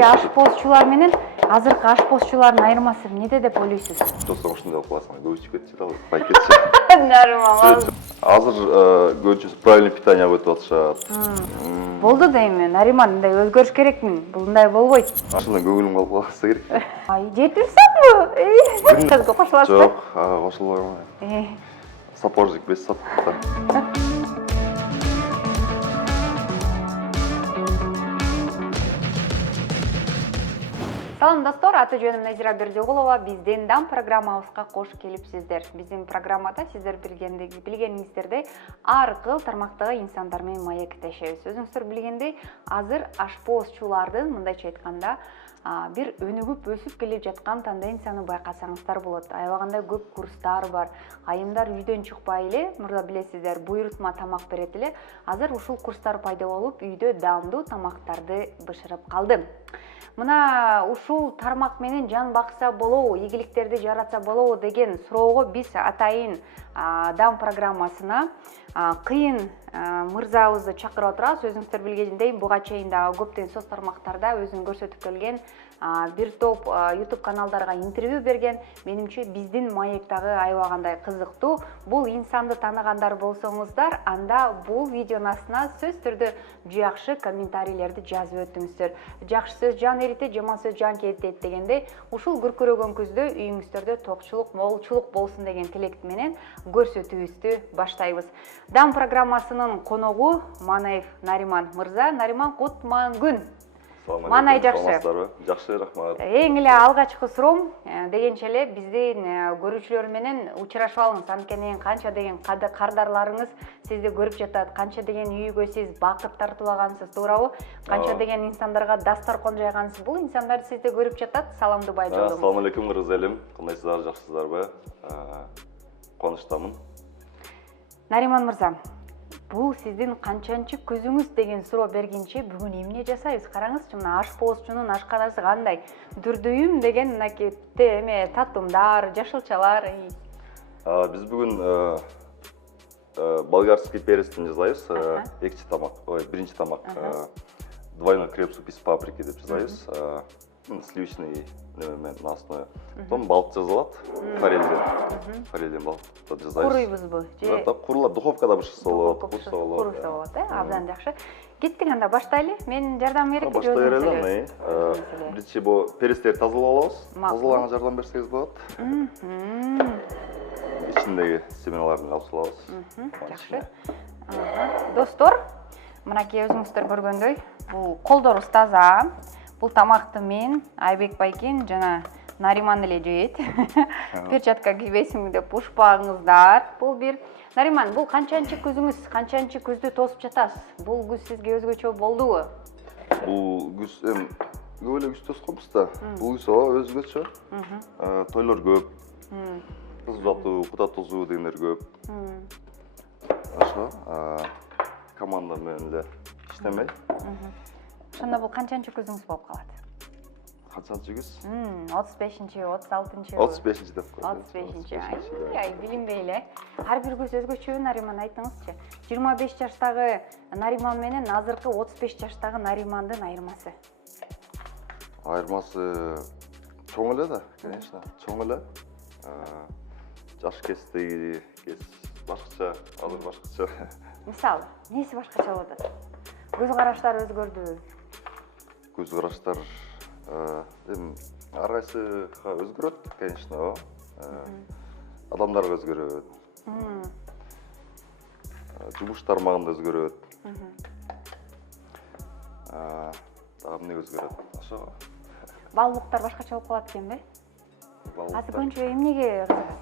кечинде ашпозчулар менен азыркы ашпозчулардын айырмасы эмнеде деп ойлойсуз? Жосоң ушундай кылып каласың, көп ичип кетчү да, бай кетчү. Нариман. Азыр көбүнчөсү правильный питание өтүп атышат. Болду дейм мен. Нариман, мындай өзгөрүш керекмин. Бул мындай болбойт. Ушундан көңүлүм калып калса керек. Жетирсеңби? Сөзгө кошуласызбы? Жок, кошулбайм. Сапожник без сапога. Салам достор, аты жөнүм Назира Бердиголова. Биздин дам программабызга кош келипсиздер. Биздин программада сиздер билгениңиздердей ар кыл тармактагы инсандар менен маектешебиз. Өзүңүздөр билгендей, азыр ашпозчулардын мындайча айтканда бир өнүгүп өсүп келип жаткан тенденцияны байкасаңыздар болот. Аябагандай көп курстар бар. Айымдар үйдөн чыкпай эле, мурда билесиздер, буйрутма тамак берет эле. Азыр ушул курстар пайда болуп, үйдө даамдуу тамактарды бышырып калды. Мына ушул тармак менен жан бакса болобу, ийгиликтерди жаратса болобу деген суроого биз атайын дам программасына кыйын мырзабызды чакырып отурабыз. Өзүңүздөр билгендей, буга чейин дагы көптөгөн соц тармактарда өзүн көрсөтүп келген бир топ YouTube каналдарга интервью берген. Менимче биздин маектагы аябагандай кызыктуу. Бул инсанды тааныгандар болсоңуздар, анда бул видеонун астына сөз түрдө жакшы комментарийлерди жазып өтүңүздөр. Жакшы сөз жан эритет, жаман сөз жан кетет дегендей, ушул күркүрөгөн күздө үйүңүздөрдө токчулук, молчулук болсун деген тилек менен көрсөтүүбүздү баштайбыз. Дам программасынын коногу Манаев Нариман мырза. Нариман, кутман күн. Манай жакшы. Жакшы, рахмат. Эң эле алгачкы суроом дегенче эле биздин көрүүчүлөр менен учурашып алыңыз. Анткени канча деген кардарларыңыз сизди көрүп жатат, канча деген үйгө сиз бакыт тартуулагансыз, туурабы? Канча деген инсандарга дасторкон жайгансыз. Бул инсандар сизди көрүп жатат. Саламды бай жолдоңуз. Ассалам алейкум, кыргыз элим. Кандайсыздар, жакшысыздарбы? Кубанычтамын. Нариман мырза, бул сиздин канчанчы көзүңүз деген суроо бергенче бүгүн эмне жасайбыз? Караңызчы, мына ашпозчунун ашканасы кандай? Дүрдүйүм деген мынакетте эме татымдар, жашылчалар. Биз бүгүн болгарский перецтен жасайбыз. Экинчи тамак, биринчи тамак. Двойной крем суп из паприки деп жасайбыз. Сливочный на основе. Потом балык жазылат, форельден балык жасайбыз. Куруйбузбу? Курулат, духовкада бышырса болот, курса болот. Курса болот, абдан жакшы. Кеттик, анда баштайлы. Мен жардам берип баштай берели. Биринчи бул перецтерди тазалап алабыз. Тазалаганга жардам берсеңиз болот. Ичиндеги семеналарын алып салабыз. Жакшы. Достор, мынакей өзүңүздөр көргөндөй, бул колдорубуз таза. Бул тамакты мен Айбек Байкен жана Нариман эле жейт. Перчатка кийбейсиңби деп ушпагыңыздар. Бул бир. Нариман, бул канчанчы көзүңүз, канчанчы көздү тосуп жатасыз? Бул күз сизге өзгөчө болдубу? Бул күз көп эле күз тосконбуз да. Бул күз өзгөчө. Тойлор көп. Кыз uzatуу, кута тосуу дегендер көп. Ошо команда менен эле иштемей. Ошондо бул канчанчы көзүңүз болуп калат? Канчанчы күз? 35-нчи, 36-нчы. 35-нчи деп коет. 35-нчи. Ай, билинбей эле. Ар бир көз өзгөчө, Нариман, айтыңызчы. 25 жаштагы Нариман менен азыркы 35 жаштагы Наримандын айырмасы? Айырмасы чоң эле да, конечно, чоң эле. Жаш кездеги кез башкача, азыр башкача. Мисалы, неси башкача болуп атат? Көз караштар өзгөрдү. Көз караштар ар кайсыга өзгөрөт, конечно. Адамдарга өзгөрөт. Жумуш тармагында өзгөрөт. Дагы эмне өзгөрөт? Ошо. Балдыктар башкача болуп калат экенби? Азыр көбүнчө эмнеге кызыгасыз?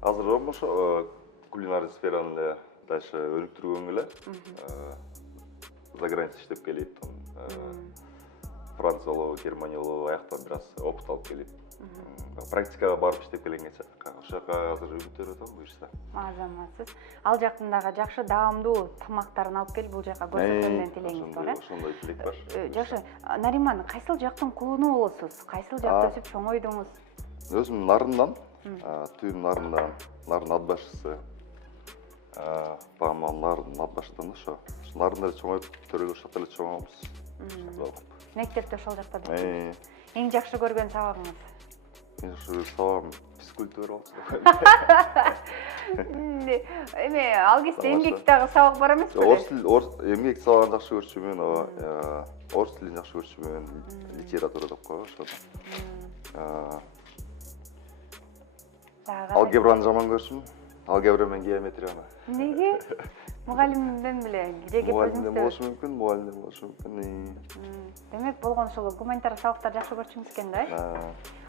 Азыр ошо кулинарий сфераны эле дальше өнүктүргөнгө эле за граница иштеп келип, Франциялы, Германиялы аяктан бир аз опыт алып келип, практикага барып иштеп келгенге ошол жака азыр үмүттөнүп атам, буюрса. Азаматсыз. Ал жактан дагы жакшы даамдуу тамактарын алып келип бул жака көрсөтөмдөн тилегиңиз бар, Ошондой тилек бар. Жакшы. Нариман, кайсыл жактын кулуну болосуз? Кайсыл жакта өсүп чоңойдуңуз? Өзүм Нарындан, түйүм Нарындан, Нарын ат башчысы. Нарын ат баштан ошо. Нарында чоңоюп, төрөгө ошол эле чоңойбуз. Мектепте ошол жакта бештиңиз. Эң жакшы көргөн сабагыңыз? Мен ушу сабагым физкультура болчу. Эми ал кезде эмгектеги сабак бар эмеспи? Эмгек сабагын жакшы көрчүмүн, орус тилин жакшы көрчүмүн, литература деп коебуз. Алгебраны жаман көрчүмүн. Алгебра менен геометрияны. Неге? Мугалимден беле кирегип Мугалимден болушу мүмкүн, мугалимден болушу мүмкүн. Демек болгон ошол гуманитар сабактарды жакшы көрчүңүз экен да?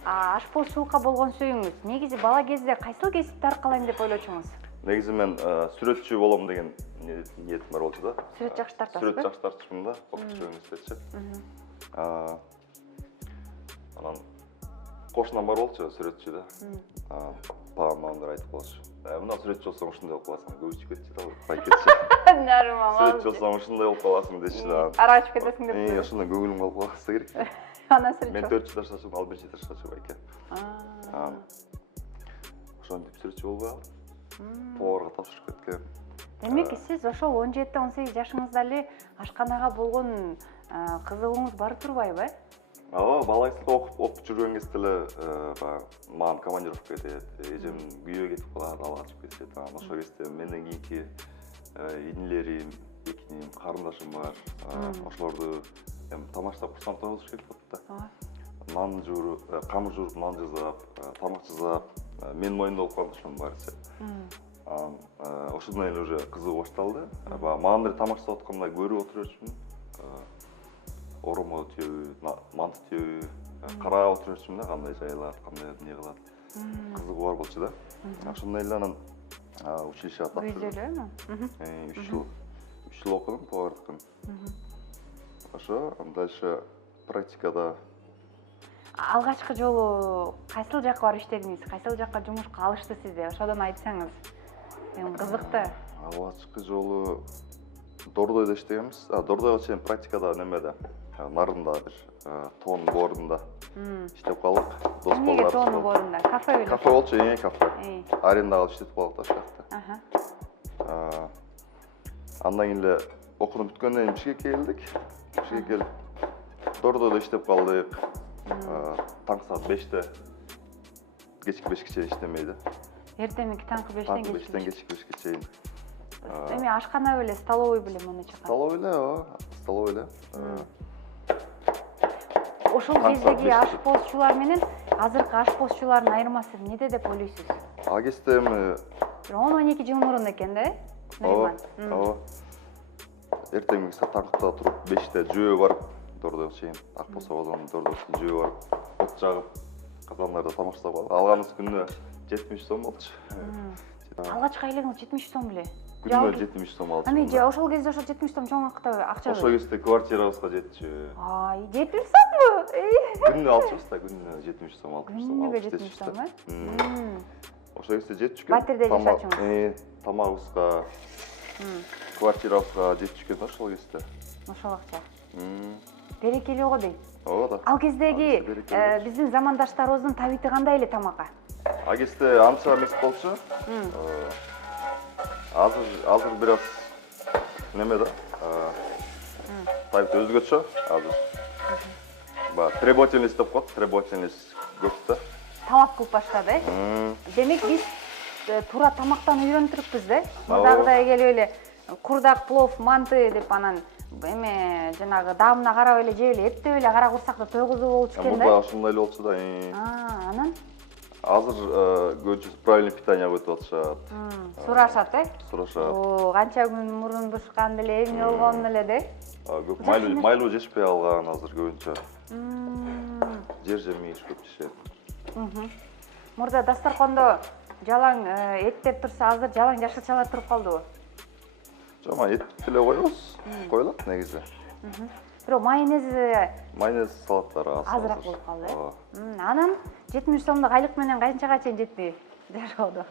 Ашпозчулукка болгон сүйүүңүз негизи бала кезде кайсыл кесипти аркалайм деп ойлочуңуз? Негизи мен сүрөтчү болом деген ниетим бар болчу да. Сүрөт жакшы тартасызбы? Сүрөт жакшы тартышмын да, окутуучу университетчи. Анан кошунам бар болчу сүрөтчү да. Мамамдар айтып калчу. Мына сүрөтчү болсоң ушундай болуп каласың, көбүчүп кетчү да, байкетчи. Нормал. Сүрөтчү болсоң ушундай болуп каласың деши да. Ара ачып кетесиң деп. Ошондой көңүлүм калып калса керек. Анан сүрөтчү. Мен 4 жаш жашадым, ал 1 жаш жашап байке. Ошондой сүрөтчү болуп алып, поварга тапшырып кеткем. Демек, сиз ошол 17-18 жашыңызда эле ашканага болгон кызыгууңуз бар турбайбы? Ооба, бала кезде окуп жүргөн кезде эле маған командировка кетет, эжем күйөө кетип калат, ала качып кетет. Ошол кезде менден кийинки инилерим, экиним, карындашым бар. Ошолорду тамаштап курсант болуш керек болот да. Нан жууруп, камыр жууруп, нан жасап, тамак жасап, мен моюнда болуп калган ошонун баары. Ошондон эле уже кызыгуу башталды. Маған деле тамак жасап атканда көрүп отура берчүмүн. Оромо түйөбү, манты түйөбү, карап отура берчүмүн да, кандай жайылат, кандай эмне кылат. Кызыгуу бар болчу да. Ошондой эле анан училищеге тапшырдым. 3 жыл окудум повардыкын. Ошо, дальше практикада. Алгачкы жолу кайсыл жакка барып иштедиңиз? Кайсыл жакка жумушка алышты сизди? Ошодон айтсаңыз. Мен кызыкты. Алгачкы жолу Дордойдо иштегенбиз. Дордойго чейин практикада немеде, Нарында бир тоонун боорунда иштеп калдык. Дос балдар. Эмнеге тоонун боорунда? Кафе беле? Кафе болчу, кафе. Арендага алып иштетип калдык ошол Андан кийин эле окууну бүткөндөн кийин Бишкекке келдик. Бишкекке келип Дордойдо иштеп калдык. Таң саат 5-те. Кечки 5-ке чейин иштемейди. Эртеңки таңкы 5-тен кечки 5-ке чейин. Эми ашкана беле, столовый беле муну чакан? Столовый эле, столовый эле. Ошол кездеги ашпозчулар менен азыркы ашпозчулардын айырмасы эмнеде деп ойлойсуз? Ал кезде эми 10-12 жыл мурун экен да? Ооба. Эртең саат таңкыда туруп 5-те жөө барып, Дордойго чейин, Акбол Сабадан Дордойго чейин жөө барып, от жагып, казандарда тамак жасап алып, алганыбыз күнүнө 70 сом болчу. Алгачкы айлыгыңыз 70 сом беле? Күнүнө 70 сом алчу. Ами ошол кезде ошол 70 сом чоң акча. Ошол кезде квартирабызга жетчү. 70 сомбу? Күнүнө алчубуз да, күнүнө 70 сом алчубуз. Күнүнө 70 сом, Ошол кезде жетчү. Батирде жашачуңуз? Тамагыбызга, квартирабызга жетчү экен ошол кезде. Ошол акча. Берекелүү го дейм. Ооба да. Ал кездеги биздин замандаштарыбыздын табити кандай эле тамакка? Ал кезде анча эмес болчу. Азыр бир аз неме да? Табит өзгөчө азыр. Требовательность деп коет, требовательность көп да. Талап кылып баштады, Демек биз туура тамактан үйрөнтүрүппүз да. Мурдагыдай келип эле курдак, плов, манты деп анан эме жанагы даамына карап эле жеп эле, эптеп эле кара курсакта тойгузуу болчу экен да. Мурда ошондой эле болчу да. Анан Азыр көбүнчө правильный питание өтүп атышат. Сурашат, Сурашат. Канча күн мурун бышкан деле, эмне болгон эле да? Көп майлуу жешпей алган азыр көбүнчө. Жер жемиш көп жешет. Мурда дастаркондо жалаң эттер турса, азыр жалаң жашылчалар туруп калдыбы? Жок, эт деле коюлат негизи. Бирок майонез салаттары азыраак болуп калды. Анан 70 сомдук айлык менен канчага чейин жетти жашоодо?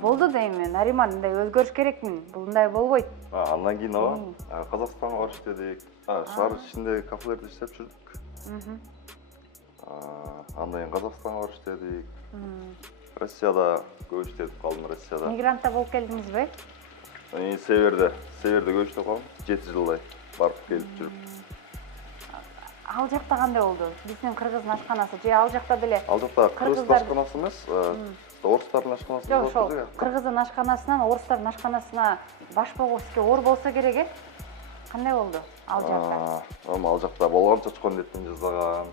Болду дейм, Нариман, мындай өзгөрүш керекмин. Мындай болбойт. Андан кийин Казакстанга барып иштедик. Шаар ичинде кафелерде иштеп жүрдүк. Андан кийин Казакстанга барып иштедик. Россияда көп иштедип калдым, Россияда. Мигрантта болуп келдиңизби? Северде көп иштеп калдым, 7 жылдай. барып келип жүрүп. Ал жакта кандай болду? Биздин кыргыздын ашканасы же ал жакта деле? Ал жакта кыргыздын ашканасы эмес, орустардын ашканасы. Жок, ошол кыргыздын ашканасынан орустардын ашканасына баш болгусу оор болсо керек э? Кандай болду ал жакта? Ал жакта болгончо чочкон этин жасаган,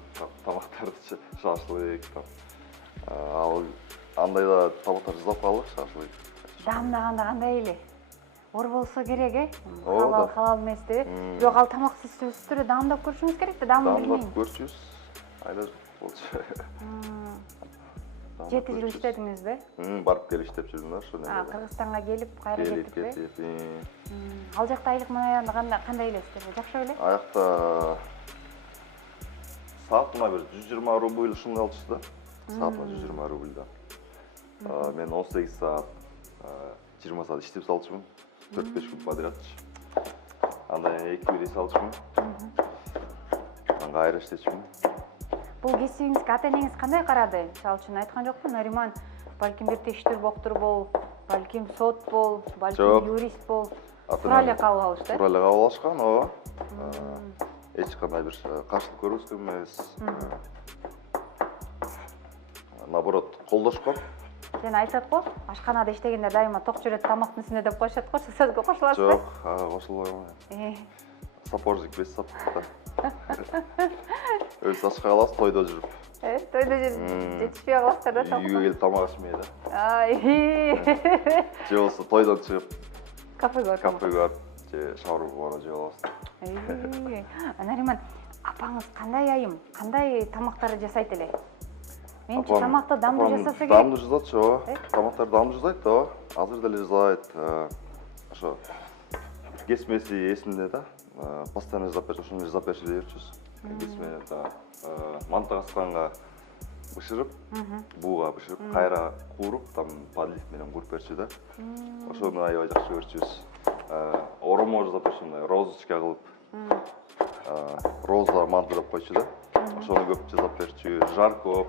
тамактарды шашлык, ал андай да тамактар жасап калдык, шашлык. Даамдаганда кандай эле? Оор болсо керек э? Ооба. Халал эмес деп. Бирок ал тамак сиз сөзсүз түрдө даамдап көрүшүңүз керек да, даамын билмейм. Даамдап көрчүбүз. Айда болчу. 7 жыл иштедиңизби? Барып келип иштеп жүрдүм да ошо. Кыргызстанга келип, кайра кеттикпи? Ал жакта айлык менен кандай эле сиздерге? Жакшы беле? Аякта саатына бир 120 рубль ушундай алчу да. Саатына 120 рубль да. Мен 18 саат, 20 саат иштеп салчумун. 4-5 күн подрядчы. Андан 2 рейс алчумун. Кайра иштечүмүн. Бул кесибиңизге ата-энеңиз кандай карады? Мисалы үчүн айткан жокпу, Нариман балким бир тештир доктор бол, балким сот бол, балким юрист бол. Туура эле кабыл алышты. Туура эле кабыл алышкан, ооба. Эч кандай бир каршылык көргөзгөн эмес. Наоборот, колдошкон. Сен айтат го, ашканада иштегенде дайыма ток жүрөт тамактын үстүнө деп коюшат го, сөзгө кошуласызбы? Жок, кошулбайм. Сапожник без сапога. Өз ашка каласыз, тойдо жүрүп. Тойдо жүрүп жетишпей каласыздар да тамак. Үйгө келип тамак ичмей да. Же болсо тойдон чыгып кафеге барып, же шаурма жеп аласыз. Нариман, апаңыз кандай айым, кандай тамактарды жасайт эле? Менчи тамакты дамдуу жасаса керек. Дамдуу жасатчу, ооба. Тамактарды дамдуу жасайт, ооба. Азыр деле жасайт. Ошо кесмеси эсинде да. Постоянно жасап берчү, ошону жасап берчү деп жүрчүбүз. Кесме да манта касканга бышырып, бууга бышырып, кайра кууруп, там подлив менен кууруп берчү да. Ошону аябай жакшы көрчүбүз. Оромо жасап берчү, розочка кылып. Роза манты деп койчу да. Ошону көп жасап берчү, жарко.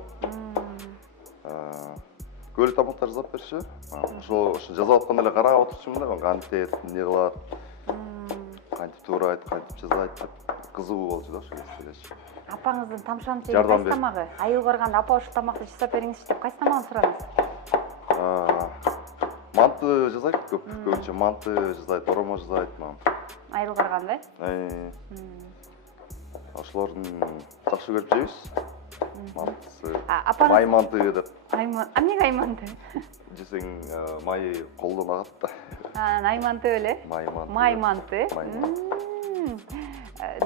Көйлө тамактар жасап берчү. Ошо жасап атканда эле карап отурчумун да, кантет, эмне кылат, кантип туурайт, кантип жасайт деп кызыгуу болчу да ошо кезде. Апаңыздын тамшанчы кайсы тамагы? Айыл барганда апа ошол тамакты жасап бериңизчи деп кайсы тамагын сураныңыз? Манты жасайт көп, көбүнчө манты жасайт, оромо жасайт. Айыл барганда? Ошолордун жакшы көрүп жейбиз. Мантысы. Май манты деп. Эмнеге айманты? Жесең майы колдон агат да. Айманты беле? Май манты.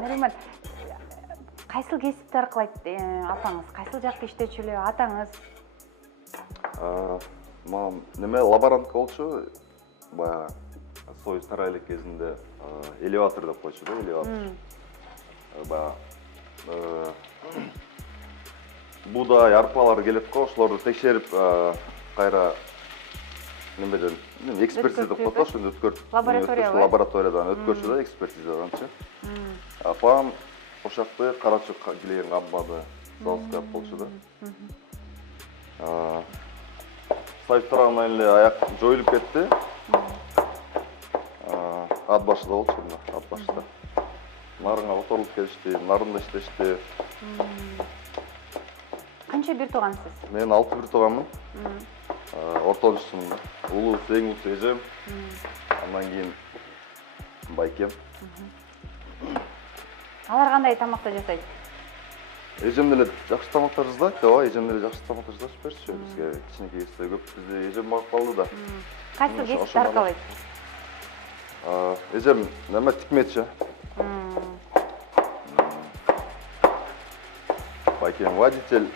Нариман, кайсыл кесипти аркылайт апаңыз? Кайсыл жакта иштечү эле атаңыз? Неме лаборантка болчу. Баягы Союз тарайлык кезинде элеватор деп койчу да, элеватор. Баягы буудай, арпалар келет го, ошолорду текшерип, кайра немеден экспертиза деп коет, ошону өткөрүп, лабораториядан өткөрчү да, экспертизаданчы. Апам ошакты карачок килеген камбаны заводко болчу да. Союз тарабынан эле аяк жоюлуп кетти. Ат башыда болчу, ат башыда. Нарынга которулуп келишти, нарында иштешти. Канча бир туугансыз? Мен 6 бир тууганмын. Ортончусумун да. Улуу, эң улуу эжем. Андан кийин байкем. Алар кандай тамакты жасайт? Эжем деле жакшы тамактар жасайт, ооба, эжем деле жакшы тамактар жасап берчү бизге. Кичинекей кезде көп бизде эжем багып калды да. Кайсы кесипти аркалайт? Эжем неме тикмечи. Байкем водитель.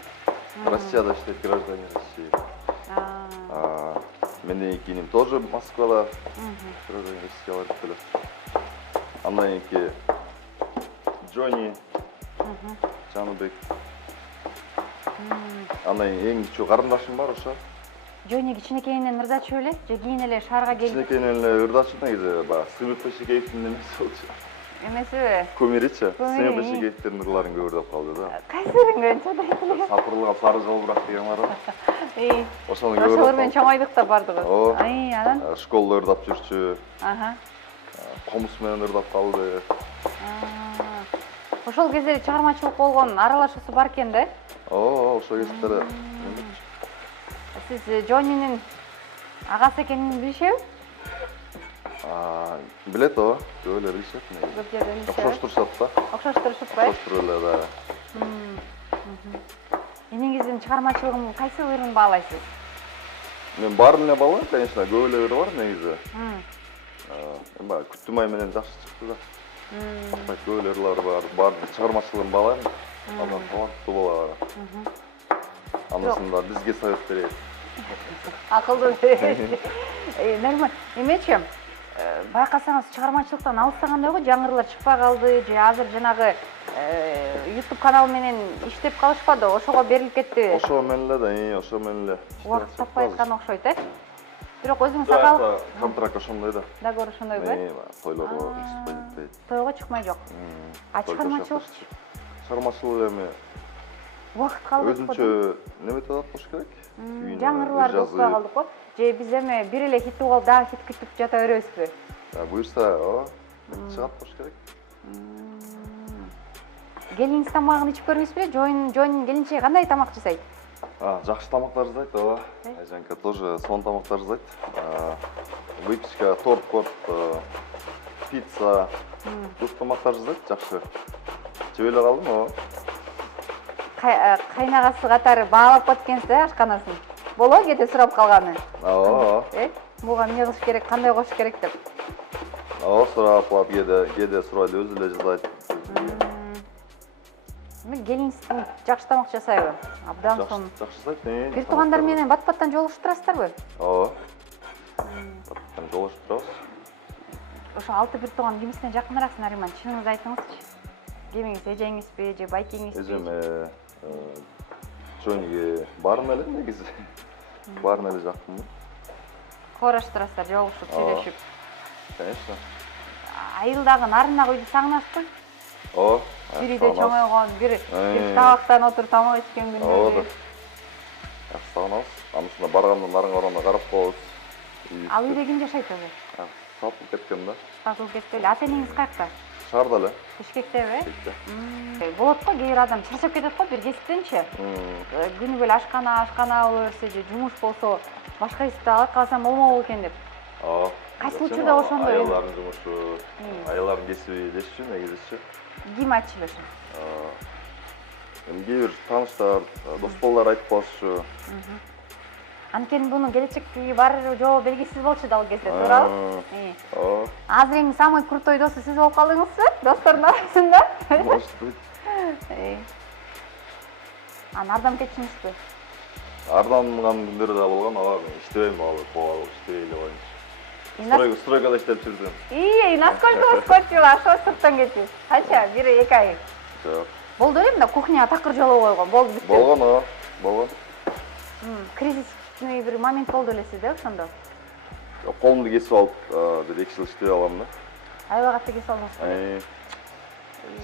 Россияда иштейт, гражданин России. Менин экиним тоже Москвада. Гражданин России барып келет. Андан кийин Джонни, Жаныбек. Андан эң чоң карындашым бар ошо. Джонни кичинекейинен ырдачу беле? Же кийин эле шаарга келип? Кичинекейинен эле ырдачу негизи, баягы Сымбек Башекеевдин немеси болчу. Эмесиби? Көмүричи. Сымбек Башекеевдин ырларын көп ырдап калды да. Кайсырын көнчөдөйт эле? Сапырылган сары жолбурак деген бар го. Ошону көп ошолор менен чоңойдук да бардыгы. Ооба. Анан? Школда ырдап жүрчү. Комуз менен ырдап калды. Ошол кезде чыгармачылык болгон аралашуусу бар экен да? Ошол кездери. Сиз Джонинин агасы экенин билишеби? Билет о, көп эле билишет. Көп жерден билишет. Окшоштурушат да. Окшоштурушуппу? Окшоштуруп эле, да. Энеңиздин чыгармачылыгын кайсы ырын баалайсыз? Мен баарын эле баалайм, конечно, көп эле ыры бар негизи. Баягы Күттүмай менен жакшы чыкты да. Көп эле ырлар бар. Баарын чыгармачылыгын баалайм. Андан таланттуу бала бар. Анысында бизге совет берет. Акылдуу берет. Нормально. Эмечи? Байкасаңыз чыгармачылыктан алыстагандай го, жаңы ырлар чыкпай калды же азыр жанагы YouTube канал менен иштеп калышпады, ошого берилип кеттиби? Ошо менен эле да, ошо менен эле. Убакыт таппай аткан окшойт, Бирок өзүңүз акалык контракт ошондой да. Договор ошондойбу? Тойлорго чыкпай кетпейт. Тойго чыкмай жок. Чыгармачылык? Чыгармачылык эми Убакыт калды. өзүнчө неметип атат болуш керек. Жаңы ырларды укпай калдык го. Же биз эми бир эле хит угуп, дагы хит күтүп жата беребизби? Буюрса, чыгат болуш керек. Келиниңиз тамагын ичип көрүңүзбү? Джонин келинчеги кандай тамак жасайт? Жакшы тамактар жасайт, Айжанка тоже сонун тамактар жасайт. Выпечка, торт, пицца, көп тамактар жасайт, жакшы. Жеп эле калдым, Кайнагасы катары баалап кеткенсиз, ашканасын. Боло кете сурап калганы. Буга эмне кылыш керек, кандай кош керек деп. Сурап калат, кээде сурайды, өзү эле жасайт. Келиңиз жакшы тамак жасайбы? Абдан сонун. Жакшы жасайт. Бир туугандар менен бат-баттан жолугушуп турасыздарбы? Бат-баттан жолугушуп турабыз. Ошо 6 бир тууган кимисине жакыныраак, Нариман? Чыныңызды айтыңызчы. Кимиңиз, эжеңизби же байкеңизби? Эжеме Джониге баарына эле негизи. Баарына эле жакынмын. Коорашып турасыздар, жолугушуп, сүйлөшүп. Конечно. Айылдагы нарынак үйдү сагынасызбы? Бир үйдө чоңойгон, бир табактан отуруп тамак ичкен күндөрү. Сагынабыз. Анысына барганда нарын караганда карап калабыз. Ал үйдө ким жашайт өзү? Сатылып кеткен да. Сатылып кеткеле. Ата энеңиз каякта? Шаарда эле. Бишкектеби? Болот го, кээ бир адам чарчап кетет го бир кесиптенчи. Күнү боло ашкана боло берсе же жумуш болсо, башка кесипти алып калсам болмок экен деп. Кайсы учурда ошондой? Аялдардын жумушу, аялдардын кесиби дешчү, негизичи. Ким айтчу ошо? Кээ бир тааныштар, дос балдар айтып калышчу. Анткени мунун келечектеги бар жоо белгисиз болчу дал кезде, туурабы? Азыр эми самый крутой досу сиз болуп калдыңызбы? Достордун арасында? Может быть. Ардам кетчиңизби? Ардамган күндөрү да болгон, мен иштебейм, иштебей эле коеюн. Стройкада иштеп жүрдүм. Насколько скочила, ошо сырттан кетти? Канча? 1-2 ай? Жок. Болду эле мында кухняга такыр жолоо койгон, болду бүттү. Болгон. Кризисный бир момент болду эле сизде ошондо? Колумду кесип алып, бир 2 жыл иштебей калам да. Аябай катты кесип алдыңызбы?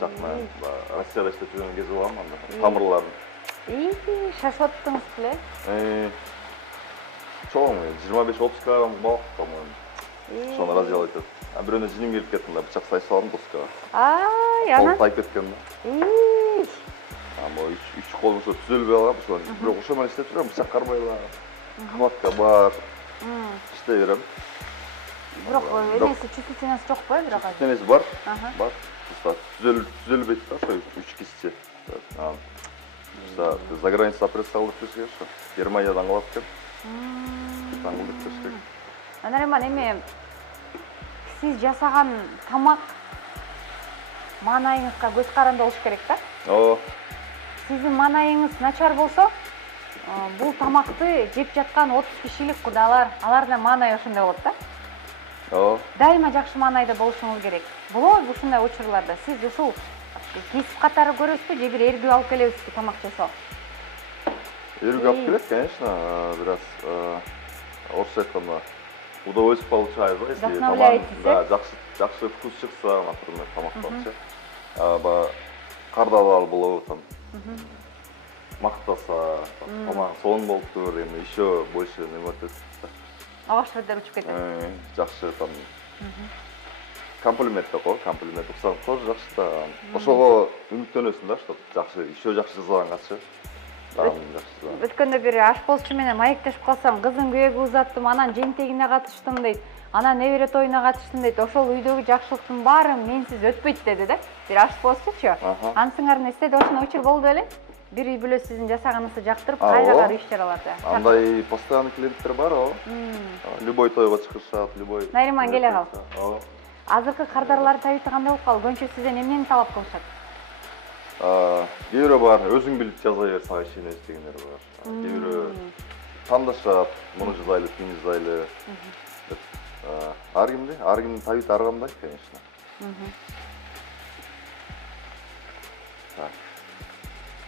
Жакна Россияда иштеп жүргөн кези болгон анда. Тамырларын. Шашып аттыңыз беле? Чоң, 25-30 килограмм балык, по-моему. Ошону разделать этип. Бирөөнө жиним келип кетти да, бычак сай салдым доскага. Анан? Кол тайып кеткен да. Могу 3 колум ошо түзөлбөй калган, ошо. Бирок ошо менен иштеп жүрөм, бычак кармай эле. Хватка бар. Иштей берем. Бирок эмеси чувствительность жокпу, бирок азыр? Эмеси бар. Бар. Түзөлбөйт да, ошо 3 кисчи. За границада пресс алып жүрсө, ошо Германиядан калат экен. Таңылдып беришкен. Нариман, эми сиз жасаган тамак маанайыңызга көз каранды болуш керек да? Сиздин маанайыңыз начар болсо, бул тамакты жеп жаткан 30 кишилик кудалар, алардын маанайы ошондой болот да? Дайыма жакшы маанайда болушуңуз керек. Болобу ушундай учурларда? Сиз ушул кесип катары көрөсүзбү же бир эргүү алып келебизби тамак жасоо? Эргүү алып келет, конечно, бираз орусча айтканда удовольствие получаю, если жакшы вкус чыкса, например, тамактан. Кардалар болобу там. Мактаса, тамак сонун болуптур, эми еще больше неме өтөт. Агаш бедер учуп кетет. Жакшы там комплимент деп қой, комплимент ұқсам тоже жақсы да. Ошого үміттенесің да, что жақсы, еще жақсы жазғанғачы. Өткөндө бир ашпозчу менен маектешип калсам, кыздын күйөөгү узаттым, анан жемтегине катыштым дейт. Анан небере тоюна катыштым дейт. Ошол үйдөгү жакшылыктын баары менсиз өтпөйт деди да. Бир ашпозчучу. Анысыңардын эстеде ошондой учур болду беле? Бир үй бүлө сиздин жасаганыңызды жактырып, кайра иш чараларды. Андай постоянный клиенттер бар, любой тойго чыгышат, любой. Нариман келе кал. Азыркы кардарлар табити кандай болуп калды? Көбүнчө сизден эмнени талап кылышат? Кээ бирөө бар, өзүң билип жаза бер, сага ишенебиз дегендер бар. Кээ бирөө тандашат, муну жазайлы, тини жазайлы. Ар кимдин табити ар кандай, конечно.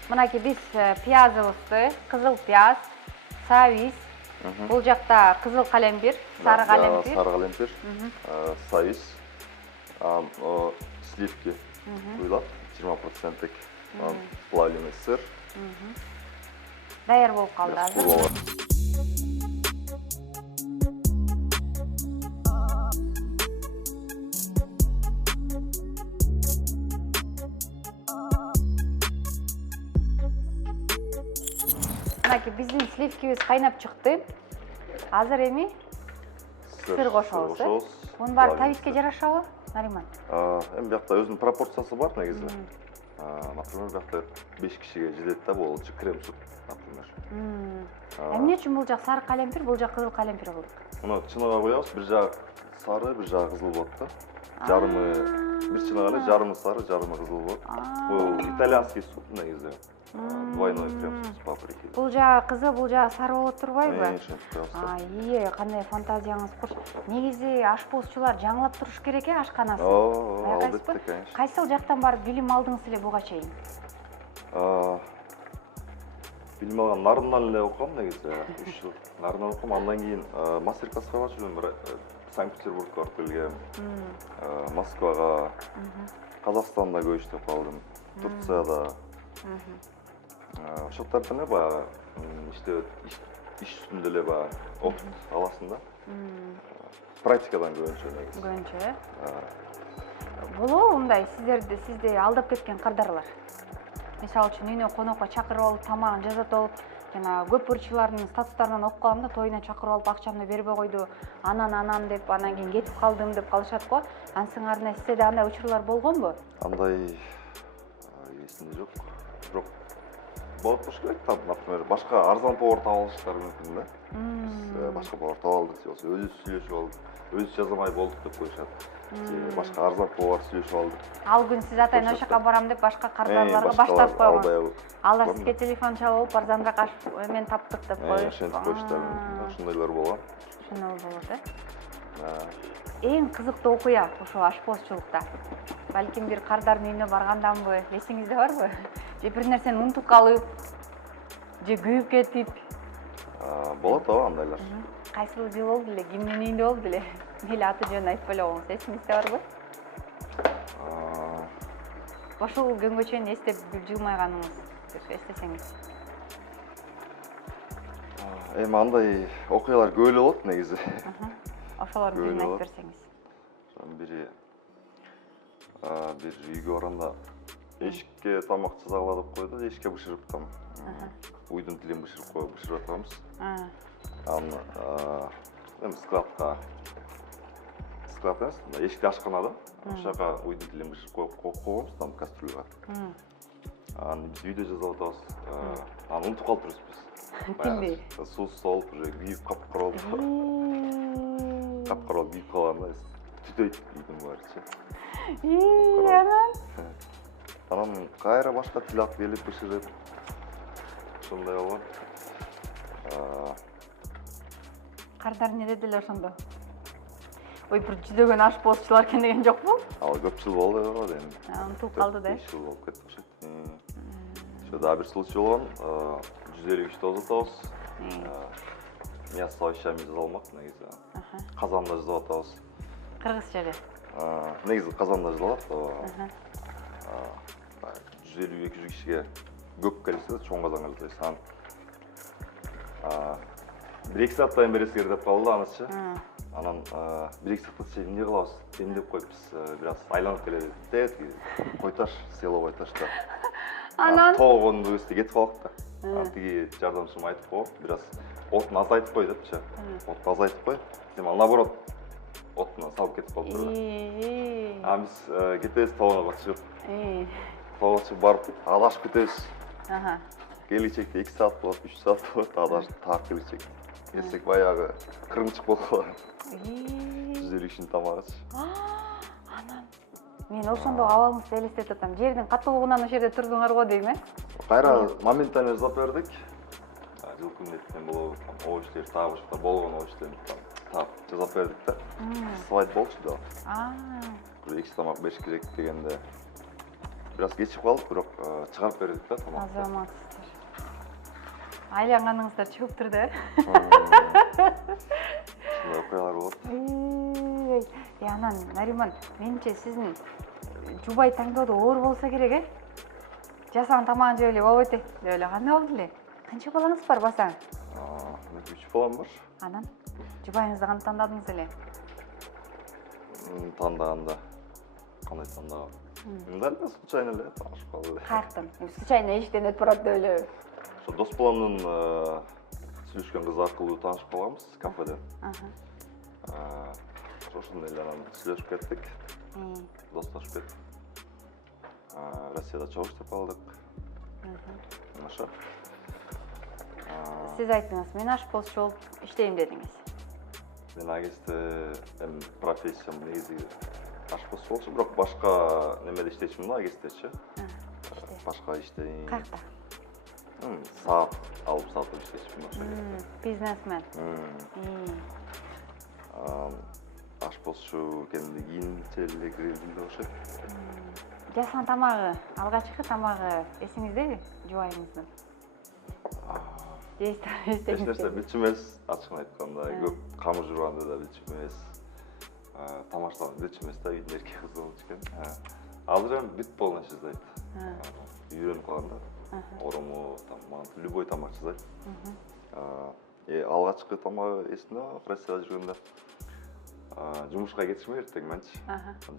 Мынакей биз пиязыбызды, кызыл пияз, сабиз, бул жакта кызыл калемпир, сары калемпир. Сары калемпир, сабиз, сливки куюлат, 20%-тик, плавленый сыр. Даяр болуп калды азыр. Мынакей биздин сливкибиз кайнап чыкты. Азыр эми сыр кошобуз. Мунун баары табитке жарашабы, Нариман? Эми биякта өзүнүн пропорциясы бар негизи. Например, биякта 5 кишиге жетет да, бул крем суп, например. Эмне үчүн бул жак сары калемпир, бул жак кызыл калемпир кылдык? Муну чыныга коебуз, бир жагы сары, бир жагы кызыл болот да. Жарымы бир чыныга эле, жарымы сары, жарымы кызыл болот. Бул итальянский суп негизи. Двойной крем суп с паприкой. Бул жагы кызыл, бул жагы сары болот турбайбы? Конечно, кандай фантазияңыз кош. Негизи ашпозчулар жаңылап туруш керек ашканасы. Албетте, конечно. Кайсыл жактан барып билим алдыңыз эле буга чейин? Билим алган Нарындан эле окугам негизи, 3 жыл. Нарындан окугам, андан кийин мастер-класска барып жүрдүм, бир Санкт-Петербургка барып келгем. Москвага, Казакстанда көп иштеп калдым, Турцияда. Ошол жактардан эле баягы иш үстүндө эле баягы опыт аласың да. Практикадан көбүнчө негизи. Көбүнчө, болобу мындай сизди алдап кеткен кардарлар? Мисалы үчүн үйүнө конокко чакырып алып, тамагын жасатып алып, жана көп ырчылардын статустарынан окуп калам да, тоюна чакырып алып, акчамды бербей койду, анан деп, анан кийин кетип калдым деп калышат го. Анысыңардын сизде андай учурлар болгонбу? Андай эсимде жок. Бирок болот болуш керек да, например, башка арзан повар таап алыштары мүмкүн да. Биз башка повар таап алдык, өзүбүз сүйлөшүп алдык, өзүбүз жазамай болдук деп коюшат. Башка арзан повар сүйлөшүп алдык. Ал күн сиз атайын ошол жака барам деп башка кардарларга баштап койгон. Алар сизге телефон чалып, арзанраак аш эмен таптык деп коюп. Ошентип коюштар, ошондойлор болгон. Ошондой болот, Эң кызыктуу окуя ошо ашпозчулукта. Балким бир кардардын үйүнө барганданбы, эсиңизде барбы? Же бир нерсени унутуп калып, же күйүп кетип? Болот андайлар. Кайсыл жыл болду эле, кимдин үйүндө болду эле? Мейли аты жөнүн айтпай эле коюңуз, эсиңизде барбы? Ошол күнгө чейин эстеп жылмайганыңыз, эстесеңиз. Эми андай окуялар көп эле болот негизи. Ошолордун бирин айтып берсеңиз. Бир үйгө барганда эшикке тамак жасагыла деп койду, эшикке бышырыптам. Уйдун тилин бышырып атканбыз. Анан эми складка эмес, эшикте ашкана да. Ошол жака уйдун тилин бышырып койгонбуз, там кастрюльга. Анан биз үйдө жасап атабыз. Анан унутуп калыптырбыз биз. Тилди. Суу солуп, уже күйүп капкара болуп. Капкара болуп күйүп калганда түтөйт үйдүн баарычы. Анан кайра башка тил алып келип бышырып. Ошондой болгон. Кардар не деди эле ошондо? Ой, бир жүзөгөн ашпозчулар экен деген жокпу? Ал көп жыл болду го эми. Унутуп калды да. 5 жыл болуп кетти окшойт. Ошо дагы бир случай болгон. 153 доза атабыз. Мясо овощами жасап алмак негизи. Казанда жасап атабыз. Кыргызча эле. Негизи казанда жасалат. 150-200 кишиге көп келсе, чоң казанга жасайсың. Бир 2 сааттан бересиңер деп калды анычы. Анан бир-эки сааттан чейин эмне кылабыз? Демдеп коюп биз бир аз айланып келебиз да, Койташ, село Койташта. Анан тоогонду үстү кетип калдык да. Анан тиги жардамчым айтып коюп, бир аз отун азайтып кой депчи. Отун азайтып кой. Сен ал наоборот отуна салып кетип калдым да. Биз кетебиз тоогона чыгып. Тоого чыгып барып адашып кетебиз. Келечекте 2 саат болот, 3 саат болот, адашып таап келечек. Келсек баягы кырымчык болуп калат. 150 кишинин тамагычы. Анан мен ошондо абалыңызды элестетип атам. Жердин катуулугунан ошол жерде турдуңар го дейм, Кайра моментально жасап бердик. Жылкы милдеттен болобу, о иштер таабышта болгон о иштерди таап жасап бердик да. Слайд болчу да. Бир экчи тамак бериш керек дегенде бир аз кечип калдык, бирок чыгарып бердик да тамакты. Азаматсыздар. Айланганыңыздар чыгып турду, Ушундай окуялар болот. Анан Нариман, менимче сиздин жубай таңдоодо оор болсо керек, Жасаган тамагын жеп эле болбойт деп эле кандай болду эле? Канча балаңыз бар басаң? 3 балам бар. Анан жубайыңызды кантип тандадыңыз эле? Тандаганда кандай тандагам? Мындай случайно эле таанышып калды. Каяктан? Случайно эшиктен өтүп барат деп эле. Ошо дос баламдын сүйлөшкөн кызы аркылуу таанышып калганбыз кафеден. Ошондой эле анан сүйлөшүп кеттик. Достошуп кеттик. Россияда чогуу иштеп калдык. Ошо. Сиз айттыңыз, мен ашпозчу болуп иштейм дедиңиз. Мен агесте профессиям негизи ашпозчу болчу, бирок башка немеде иштечүмүн агестечи. Башка иштейм. Каякта? Саат алып сатып иштечүмүн ошо жерде. Бизнесмен. Ашпозчу экенин кийинче эле кирилдим деп окшойт. Жасаган тамагы, алгачкы тамагы эсиңиздеби, жубайыңыздын? Эч нерсе билчү эмес, ачыгын айтканда, көп камыр журганды да билчү эмес. Тамаштанып билчү эмес да, үйдүн эркек кызы болчу экен. Азыр эми бүт полный жасайт. Үйрөнүп калган да. Орому, любой тамак жасайт. Алгачкы тамагы эсимде, Россияда жүргөндө жумушка кетишим эртең менчи.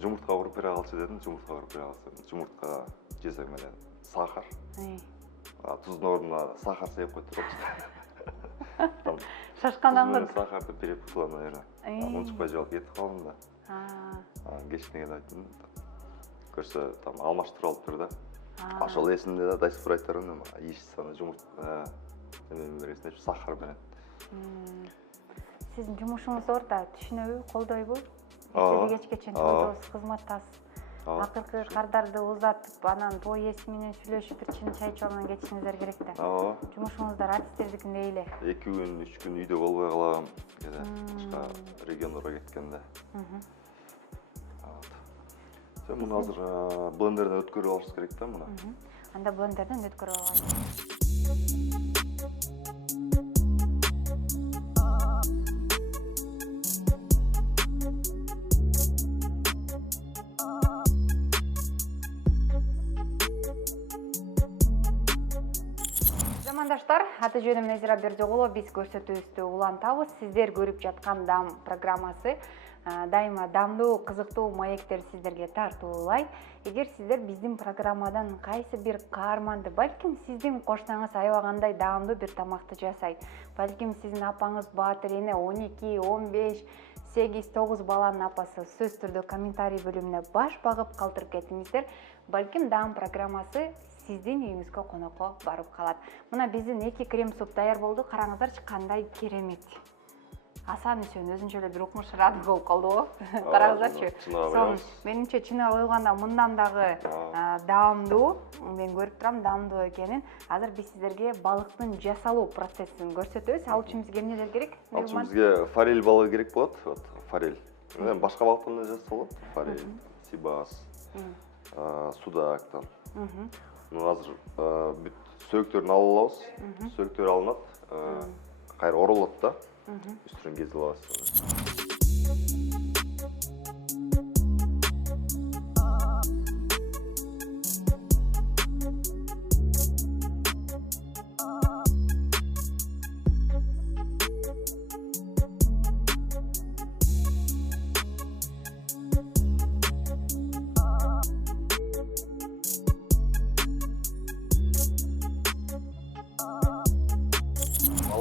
Жумуртка куруп бере калчы дедим, жумуртка куруп бере калсам, жумуртка жесең менен сахар. Туздун ордуна сахар себеп коюп турчу. Шашканаңыз. Сахарды перепутала, наверное. Унчукпай жооп кетип калдым да. Кечине келип айттым. Көрсө, там алмаштырып алып бер да. Ошол эсимде да, до сих пор айтармын, ишсаны жумуртка эме бересиң деп сахар менен. Сиздин жумушуңуз орда түшүнөбү, колдойбу? Кечке чейин тоодосуз, кызматтасыз. Акыркы кардарды узатып, анан той ээси менен сүйлөшүп, бир чын чай ичип анан кетишиңиздер керек да. Жумушуңуздар артисттердикиндей эле. 2 күн, 3 күн үйдө болбой калам. Башка региондорго кеткенде. Муну азыр блендерден өткөрүп алышыбыз керек да муну. Анда блендерден өткөрүп алайын. Замандаштар, аты жөнүм Назира Бердиогулова, биз көрсөтүүбүздү улантабыз. Сиздер көрүп жаткан Дам программасы дайыма дамдуу, кызыктуу маектер сиздерге тартуулайт. Эгер сиздер биздин программадан кайсы бир каарманды, балким сиздин кошунаңыз аябагандай даамдуу бир тамакты жасайт. Балким сиздин апаңыз баатыр эне 12, 15, 8, 9 баланын апасы сөз түрдө комментарий бөлүмүнө баш багып калтырып кетиңиздер. Балким Дам программасы сиздин үйүңүзгө конокко барып калат. Мына биздин 2 крем суп даяр болду. Караңыздарчы, кандай керемет. Асан үчүн өзүнчө эле бир укмуштуу болуп калды го. Караңыздарчы. Менимче чынап ойганда мындан дагы даамдуу, мен көрүп турам даамдуу экенин. Азыр биз сиздерге балыктын жасалуу процессин көрсөтөбүз. Ал үчүн бизге эмнелер керек? Ал үчүн бизге форель балыгы керек болот. Вот, форель. Башка балыктан да жасалат. Форель, сибас, судактан. Муну азыр бүт сөйктөрүн алып алабыз. Сөйктөр алынат, кайра оролот да. Үстүрүн кезип алабыз.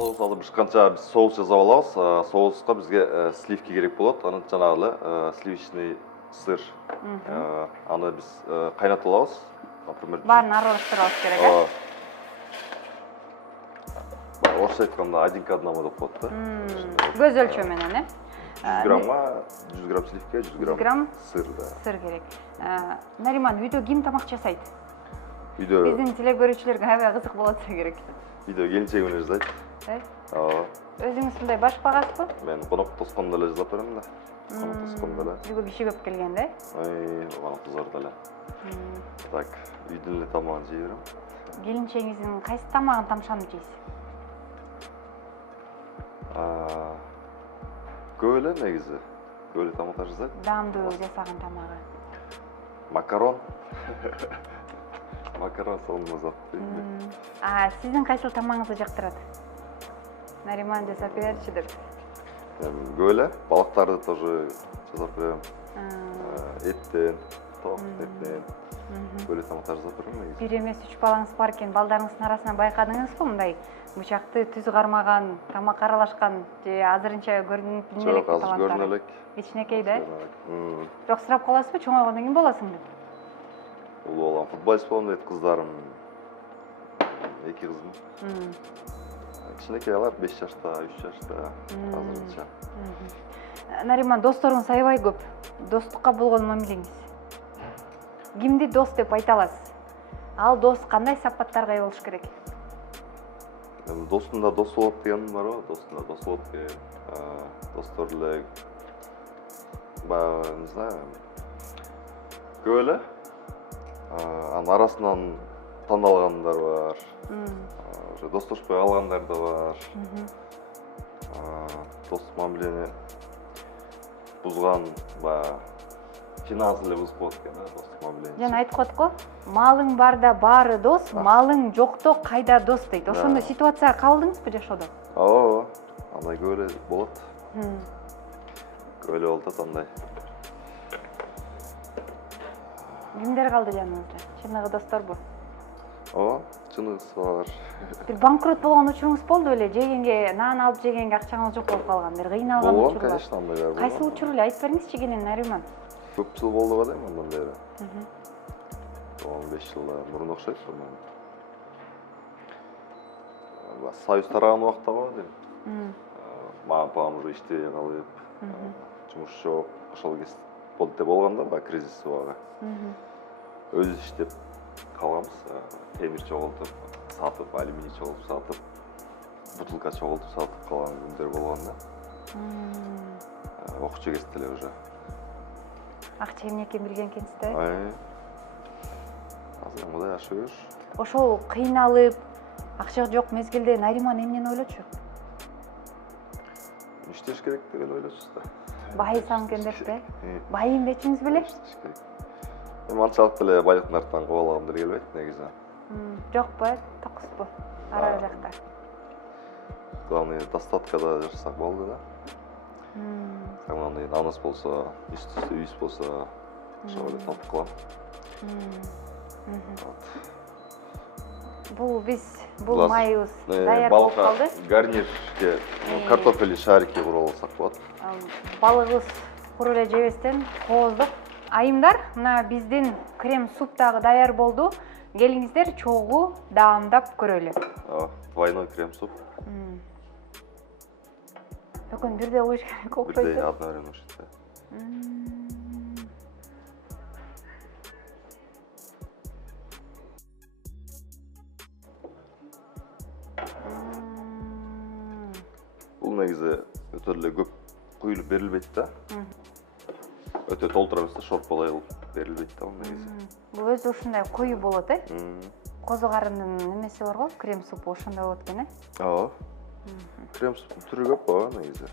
соус алып бир канча биз соус жасап алабыз. Соуска бизге сливки керек болот. Аны жанагы эле сливочный сыр. Аны биз кайнатып алабыз. Например, баарын аралаштырабыз керек, э? Орысша айтканда один к одному деп коет да. Көз өлчөө менен, э? 100 граммга 100 грамм сливка, 100 грамм сыр, да. Сыр керек. Нариман, үйдө ким тамак жасайт? Үйдө Биздин теле-көрүүчүлөргө аябай кызык болот керек. үйдө келинчегим эле жасайт. Өзүңүз мындай баш багасызбы? Мен конок тоскондо эле жасап берем да. Конок тоскондо эле. Бүгүн киши көп келгенде? Конок тозордо эле. Так, үйдүн эле тамагын жей берем. Келинчегиңиздин кайсы тамагын тамшанып жейсиз? Көп эле негизи. Көп эле тамактар жасайт. Даамдуу жасаган тамагы. Макарон. Макарон сонун дейм. Сиздин кайсыл тамагыңызды жактырат? Нариман жасап берерчи деп. Көп эле балыктарды тоже жасап берем. Эттен, ток эттен. Көп эле тамактар жасап берем негизи. Бир эмес 3 балаңыз бар экен, балдарыңыздын арасынан байкадыңызбы мындай бычакты түз кармаган, тамак аралашкан же азырынча көрүнүп элек таланттар? Жок, көрүнө элек. Кичинекей да? Жок, сурап каласызбы, чоңойгондон кийин болосуң деп? Улуу балам, футболист болом дейт кыздарым. 2 кызым. Кичинекей алар 5 жашта, 3 жашта азырынча. Нариман, досторуңуз аябай көп. Достукка болгон мамилеңиз. Кимди дос деп айта аласыз? Ал дос кандай сапаттарга ээ болуш керек? Достун да дос болот деген барбы? Достун да дос болот деген. Достор эле не знаю. Көп эле. Анын арасынан тандалгандар бар. Уже достошпой калгандар да бар. Достук мамилени бузган, финанс эле бузуп коет экен, достук мамилени. Жана айтып коет го, малың барда баары дос, малың жокто кайда дос дейт. Ошондой ситуацияга кабылдыңызбы жашоодо? Ооба, андай көп эле болот. Көп эле болуп атат андай. Кимдер калды жаныңызда? Чыныгы досторбу? Ооба, чыныгысы бар. Бир банкрот болгон учуруңуз болду беле? Жегенге, нан алып жегенге акчаңыз жок болуп калган, бир кыйналган учур бар. Конечно, андайлар болгон. Кайсы учур эле айтып бериңизчи кенен, Нариман? Көп жыл болду го дейм андан бери. 15 жылдан мурун окшойт ошондон. Союз тараган убакта го дейм. Мамам папам уже иштебей калып, жумуш жок, ошол кез болду болгон да, кризис убагы. Өзүбүз иштеп калганбыз, темир чогултуп, сатып, алюминий чогултуп сатып, бутылка чогултуп сатып калган күндөр болгон да. Окуучу кезде эле уже. Акча эмне экенин билген экенсиз да? Азыр мындай жашап жүрүш. Ошол кыйналып, акча жок мезгилде Нариман эмнени ойлочу? Иштеш керек деп эле ойлочубуз да. Байысам экен деп да? Байым бечиңиз беле? Эми анчалык деле байлыктын артынан кубалагым деле келбейт негизи. Жокпу, токуспу ара жакта? Главное, достаткада жашасак болду да. Главное, намыс болсо, үстү үйүс болсо, ошол эле талтып калам. Бул майыбыз даяр болуп калды. Гарнирге картофель шарики куруп алсак болот. Балыгыбыз куруп эле жебестен кооздук. Айымдар, мына биздин крем суп дагы даяр болду. Келиңиздер чогуу даамдап көрөлү. Двойной крем суп. Бөкөн бирде коюш керек окшойт. Бирде одновременно окшойт. Бул негизи өтө эле көп куюлуп берилбейт да. Өтө толтура эмес да, шорпалай кылып берилбейт да негизи. Бул өзү ушундай кою болот, э? Козу карындын немеси бар го, крем супу ошондой болот экен, э? Ооба. Крем суптун түрү көп го негизи.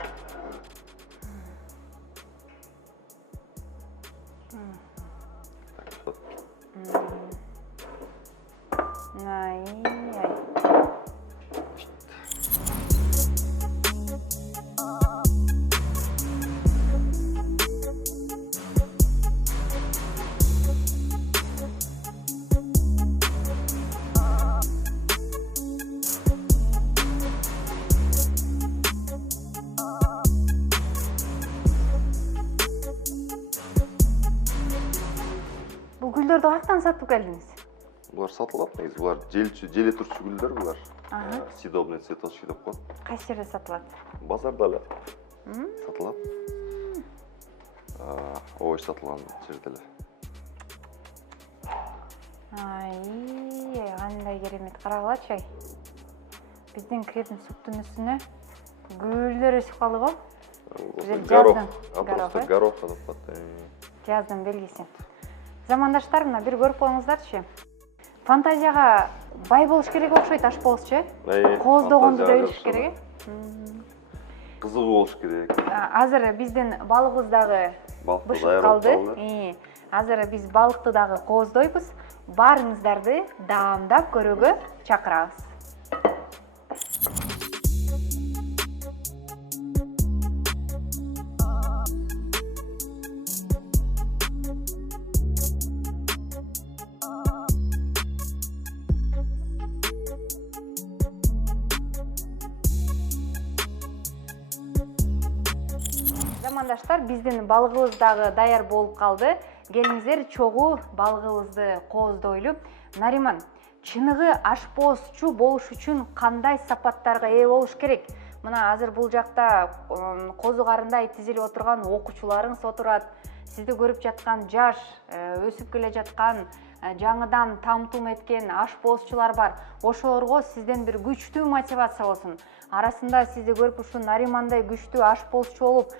сатып келдиңиз? Булар сатылат негизи. Булар желе турчу гүлдөр булар. Съедобный цветочки деп коет. Кайсы жерде сатылат? Базарда эле сатылат. Овощ сатылган жерде эле. Кандай керемет, карагылачы. Биздин крем суптун үстүнө гүлдөр өсүп калды го. Горох, просто горох деп коет. Жаздын белгиси. Замандаштар, мына бир көрүп коюңуздарчы. Фантазияга бай болуш керек окшойт ашпоозчу. Кооздогонду да билиш керек. Кызыгуу болуш керек. Азыр биздин балыгыбыз дагы бышып калды. Азыр биз балыкты дагы кооздойбуз. Барыңыздарды даамдап көрүүгө чакырабыз. Замандаштар, биздин балыгыбыз дагы даяр болуп калды. Келиңиздер, чогуу балыгыбызды кооздойлу. Нариман, чыныгы ашпоозчу болуш үчүн кандай сапаттарга ээ болуш керек? Мына азыр бул жакта козу карындай тизилип отурган окуучуларыңыз отурат. Сизди көрүп жаткан жаш, өсүп келе жаткан, жаңыдан там-тум эткен ашпоозчулар бар. Ошолорго сизден бир күчтүү мотивация болсун. Арасында сизди көрүп ушу Наримандай күчтүү ашпоозчу болуп,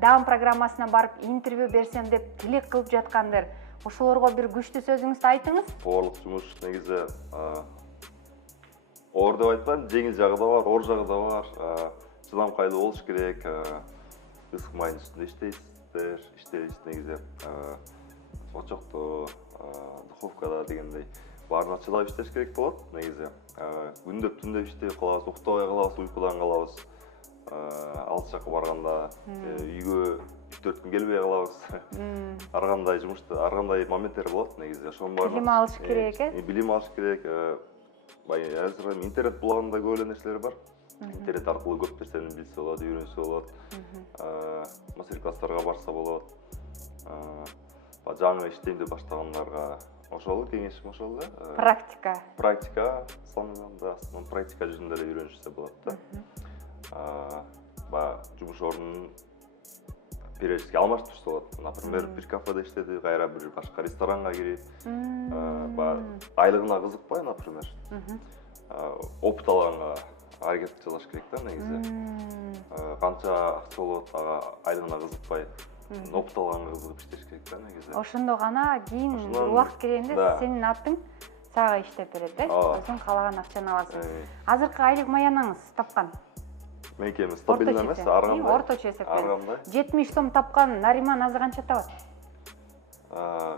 даам программасына барып интервью берсем деп тилек кылып жаткандыр. Ошолорго бир күчтүү сөзүңүздү айтыңыз. Оорлук жумуш негизи оор деп айтпайм, жеңил жагы да бар, оор жагы да бар. Чыдамкайлуу болуш керек. Ысык майдын үстүндө иштейбиз негизи. Очокто, духовкада дегендей баарына чыдап иштеш керек болот негизи. Күндөп түндөп иштеп калабыз, уктабай калабыз, уйкудан калабыз. Алыс жакка барганда үйгө 3-4 күн келбей калабыз. Ар кандай жумушта, ар кандай моменттер болот негизи. Ошонун баарын билим алыш керек, билим алыш керек. Азыр интернет булагында көп эле нерселер бар. Интернет аркылуу көп нерсени билсе болот, үйрөнсө болот. Мастер-класстарга барса болот. Жаңы иштейм деп баштагандарга ошол кеңешим ошол да. Практика санаганда, практика жүзүндө эле үйрөнүшсө болот да. Жумуш орнун периодически алмаштырса болот. Например, бир кафеде иштеди, кайра бир башка ресторанга кирип, айлыгына кызыкпай, например, опыт алганга аракет жасаш керек да негизи. Канча акча болот, айлыгына кызыкпай, опыт алганга кызыгып иштеш керек да негизи. Ошондо гана кийин убакыт келгенде сенин атың сага иштеп берет да, өзүң каалаган акчаны аласың. Азыркы айлык маянаңыз тапкан? Меникеми стабилдүү эмес, ар кандай. Орточо эсептен. 70 сом тапкан Нариман азыр канча табат?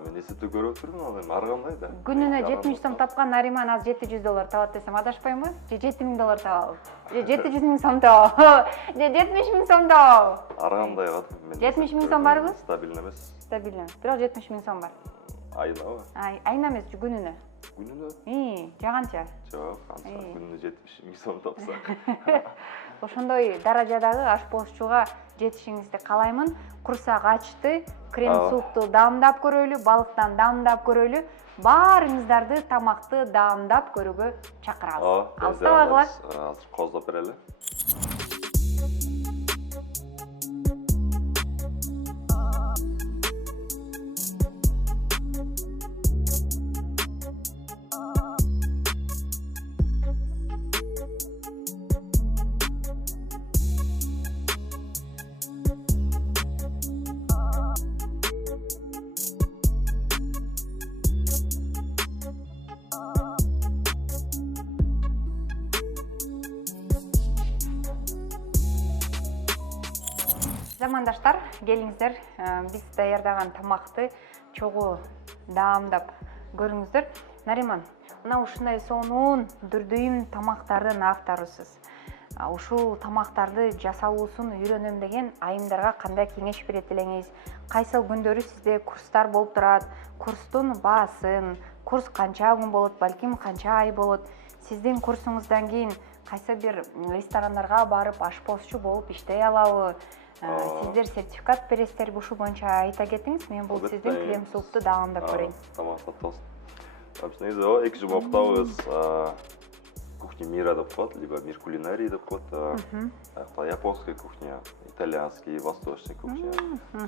Мен эсептеп көрүп отурмун, ар кандай да. Күнүнө 70 сом тапкан Нариман аз $700 табат десем адашпаймбы? Же $7000 табабы? Же 700 000 сом табабы? Же 70 000 сом табабы? Ар кандай кат. 70 000 сом барбы? Стабилдүү эмес. Стабилдүү. Бирок 70 000 сом бар. Айнабы? Айына эмес, күнүнө. Күнүнө? Жаганча? Жок, канча күнүнө 70 000 сом тапса. Ошондой даражадагы ашпоозчуга жетишиңизди каалаймын. Курсак ачты, крем супту даамдап көрөлү, балыктан даамдап көрөлү. Баарыңыздарды тамакты даамдап көрүүгө чакырабыз. Алыстабагыла. Азыр кооздоп берели. Замандаштар, келиңиздер, биз даярдаган тамакты чогуу даамдап көрүңүздөр. Нариман, мына ушундай сонун, дүрдүйүм тамактардын авторусуз. Ушул тамактарды жасалуусун үйрөнөм деген айымдарга кандай кеңеш берет элеңиз? Кайсыл күндөрү сизде курстар болуп турат? Курстун баасын, курс канча күн болот, балким канча ай болот? Сиздин курсуңуздан кийин кайсы бир ресторандарга барып ашпоозчу болуп иштей алабы? Сиздер сертификат бересиздерби? Ушу боюнча айта кетиңиз, мен бул сиздин крем супту даамдап көрөйүн. Тамам, токтолсун. негизи ооба 2 жыл окутабыз. Кухня мира деп коет, либо мир кулинарии деп коет. Японская кухня, итальянский, восточный кухня,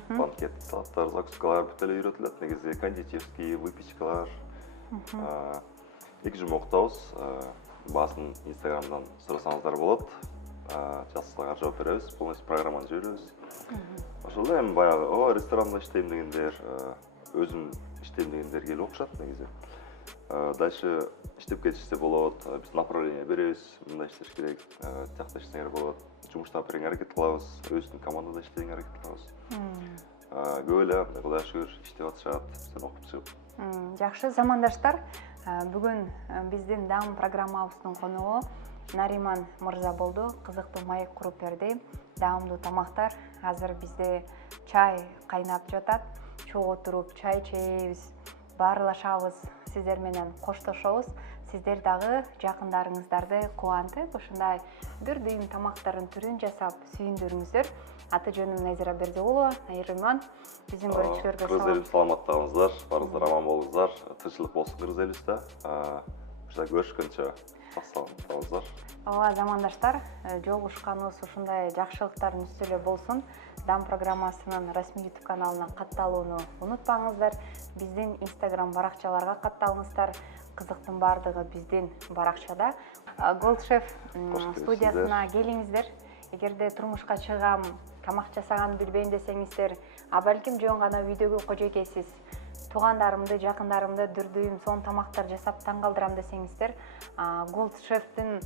банкет салаттар, закускалар бүт эле үйрөтүлөт. Негизи кондитерский, выпечкалар. 2 жыл окутабыз. Баасын Инстаграмдан сурасаңыздар болот. Жазсаңыздар жооп беребиз. Полностью программаны жиберебиз. Ошол эми баягы ресторанда иштейм дегендер, өзүм иштейм дегендер келип окушат негизи. Дальше иштеп кетишсе болот, биз направление беребиз, мындай иштеш керек, жакта иштесеңер болот. Жумушта бериңер аракет кылабыз, өзүбүздүн командада иштегенге аракет кылабыз. Көп эле Кудайга шүгүр иштеп атышат, бизден окуп чыгып. Жакшы замандаштар, бүгүн биздин дам программабыздын конугу Нариман мырза болду. Кызыктуу маек куруп берди. Даамдуу тамактар. Азыр бизде чай кайнап жатат. Чогуу отуруп чай чейбиз, баарлашабыз, сиздер менен коштошобуз. Сиздер дагы жакындарыңыздарды кубантып, ушундай бир дүйүм тамактардын түрүн жасап сүйүндүрүңүздөр. Аты жөнүм Назира Бердиулова, Нариман. Биздин көрүүчүлөргө кыргыз элибиз саламаттыгыңыздар, баарыңыздар аман болуңуздар, тынччылык болсун кыргыз элибизде. Ушундай көрүшкөнчө сак-саламатыңыздар. Ооба, замандаштар, жолугушканыбыз ушундай жакшылыктардын үстүлө болсун. Дам программасынын расмий YouTube каналына катталууну унутпаңыздар. Биздин Instagram баракчаларга катталыңыздар. Кызыктын баардыгы биздин баракчада. Gold Chef студиясына келиңиздер. Эгерде турмушка чыгам, тамак жасаганды билбейм десеңиздер, балким жөн гана үйдөгү кожойкейсиз, туугандарымды, жакындарымды дүрдүйүм сонун тамактар жасап таң калтырам десеңиздер, Gold Chef'тин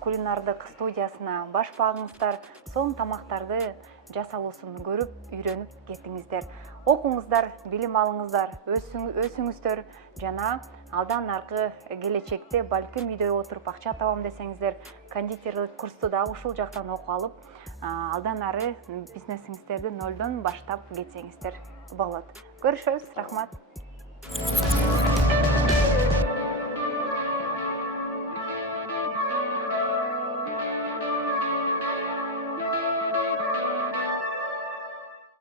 кулинардык студиясына баш багыңыздар, сонун тамактарды жасалуусун көрүп, үйрөнүп кетиңиздер. Окуңуздар, билим алыңыздар, өсүңүздөр жана алдан аркы келечекте балким үйдө отуруп акча табам десеңиздер, кондитерлик курсту дагы ушул жактан окуп алып, алдан ары бизнесиңиздерди нолдон баштап кетсеңиздер болот. Көрүшөбүз, рахмат.